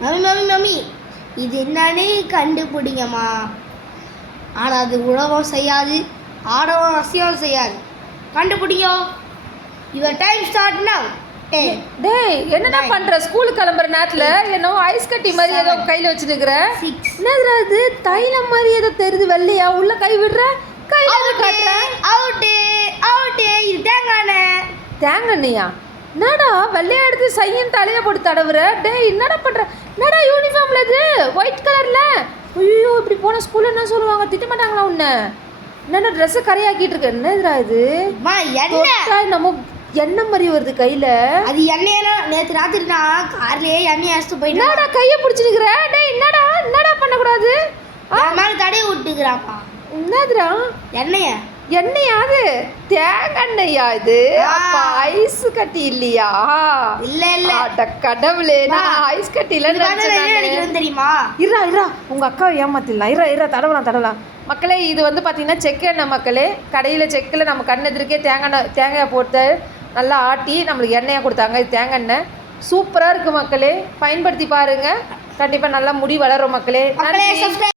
Mummy mummy mummy இது என்னன்னு கண்டுபிடிங்கம்மா. ஆனால் அது உழவும் செய்யாது, ஆடவும் அசையவும் செய்யாது. கண்டுபிடிங்க. Your time start now. டேய் என்னடா பண்ற? ஸ்கூலுக்கு கிளம்புற நேரத்துல என்னவோ ஐஸ் கட்டி மாதிரி ஏதோ கையில வச்சுருக்கிற. என்னதுடா இது? தைலம் மாதிரி ஏதோ தெரியுது வெள்ளையா. உள்ள கை விடுற, கையில காட்டுற. Out out. இது தேங்காய். தேங்காய்யா? என்னடா வெள்ளையா எடுத்து சையன் தலையை போட்டு தடவுற? டேய் என்னடா பண்ற? என்னடா யூனிஃபார்ம்ல இது ஒயிட் கலர்ல? ஐயோ இப்படி போன ஸ்கூல்ல என்ன சொல்லுவாங்க? திட்ட மாட்டாங்களா உன்னை? என்னடா ட்ரெஸ்ஸை கரையாக்கிட்டு இருக்க? என்னதுடா இது? நம்ம எண்ணெய் மாதிரி வருது கையில. அது எண்ணெயெல்லாம் நேற்று ராத்திரி நான் கார்லயே எண்ணெய் அடிச்சுட்டு போயிட்டேன். என்னடா கையை பிடிச்சிருக்கிற? டேய் என்னடா பண்ணக்கூடாது? மேலே தடையை விட்டுக்கிறாப்பா. என்னதுடா? எண்ணெயா? அது தேங்காய்யா? இது அப்பா ஐஸ் கட்டி இல்லையா? இல்ல அட கடவுளே, நான் ஐஸ் கட்டில நினைக்கிறேன் தெரியுமா? இரா உங்க அக்காவை ஏமாத்திடலாம். இரா தடவலாம். மக்களே இது வந்து பார்த்தீங்கன்னா செக்கு எண்ணெய் மக்களே. கடையில் செக்கில் நம்ம கண் எதிர்க்கே தேங்காய் போட்டு நல்லா ஆட்டி நம்மளுக்கு எண்ணெயாக கொடுத்தாங்க. இது தேங்காய் எண்ணெய் சூப்பராக இருக்குது மக்களே. பயன்படுத்தி பாருங்கள், கண்டிப்பாக நல்லா முடி வளரும் மக்களே.